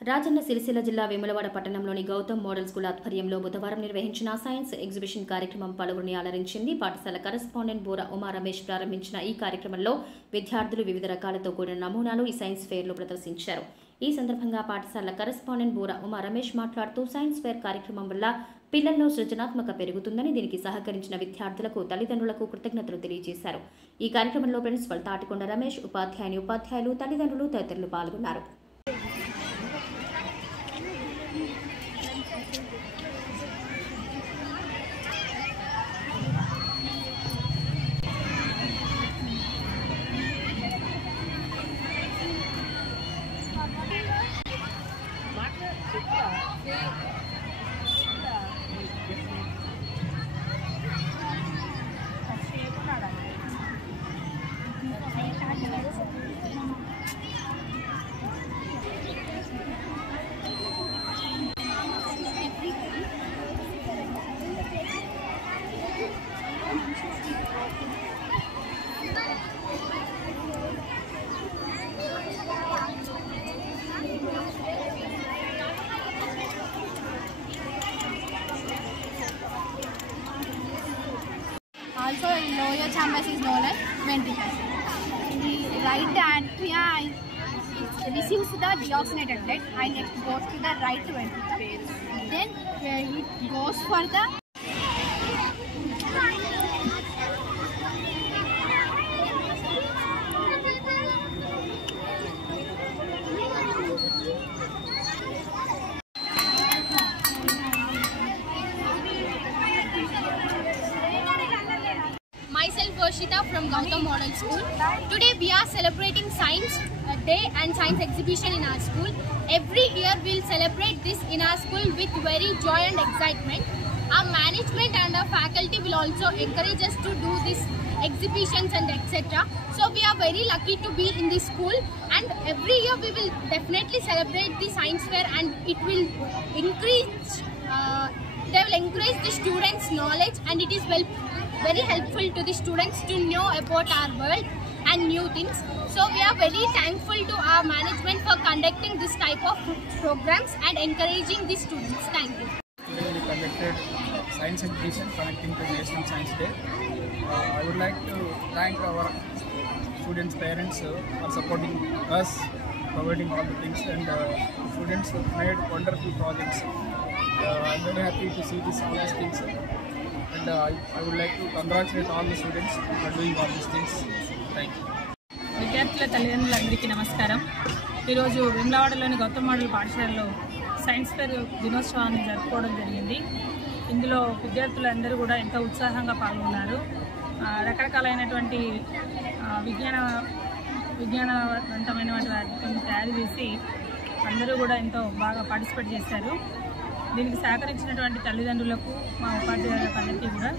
రాజన్న సిరిసిల్ల జిల్లా వేములవాడ పట్టణంలోని Gautam model school ఆధ్వర్యంలో బుధవారం నిర్వహించిన సైన్స్ ఎగ్జిబిషన్ కార్యక్రమం పలువురిని అలరించింది. పాఠశాల కరెస్పాండెంట్ బూర ఉమా రమేష్ ప్రారంభించిన ఈ కార్యక్రమంలో విద్యార్థులు వివిధ రకాలతో కూడిన నమూనాలు ఈ సైన్స్ ఫెయిర్లో ప్రదర్శించారు. ఈ సందర్భంగా పాఠశాల కరెస్పాండెంట్ బూర ఉమా రమేష్ మాట్లాడుతూ సైన్స్ ఫెయిర్ కార్యక్రమం వల్ల పిల్లల్లో సృజనాత్మక పెరుగుతుందని, దీనికి సహకరించిన విద్యార్థులకు తల్లిదండ్రులకు కృతజ్ఞతలు తెలియజేశారు. ఈ కార్యక్రమంలో ప్రిన్సిపల్ తాటికొండ రమేష్, ఉపాధ్యాయులు, తల్లిదండ్రులు తదితరులు పాల్గొన్నారు. Also, lower chambers is known as ventricles. The right atria receives the deoxygenated blood and it goes to the right ventricle. Then it goes for the Myself Varshita from Gautam Model School. Today we are celebrating Science Day and Science Exhibition in our school. Every year we will celebrate this in our school with very joy and excitement. Our management and our faculty will also encourage us to do these exhibitions and etc. So we are very lucky to be in this school, and every year we will definitely celebrate the science fair, and it will increase they will encourage the students' knowledge, and it is very helpful to the students to know about our world and new things. So we are very thankful to our management for conducting this type of programs and encouraging the students. Thank you. Today we conducted science exhibition connecting to National Science Day. I would like to thank our students' parents for supporting us, providing all the things, and students made wonderful projects. I'm very happy to see all these things, and I would like to congratulate all the students for doing all these things. Thank you. విద్యార్థుల తల్లిదండ్రులందరికీ నమస్కారం. ఈరోజు వేములవాడలోని Gautam model పాఠశాలలో science fair దినోత్సవాన్ని జరుపుకోవడం జరిగింది. ఇందులో విద్యార్థులందరూ కూడా ఎంతో ఉత్సాహంగా పాల్గొన్నారు. రకరకాలైనటువంటి విజ్ఞానవంతమైనటువంటి వాటిని తయారు చేసి అందరూ కూడా ఎంతో బాగా పార్టిసిపేట్ చేశారు. దీనికి సహకరించినటువంటి తల్లిదండ్రులకు, మా ఉపాధ్యాయులకు అందరికీ కూడా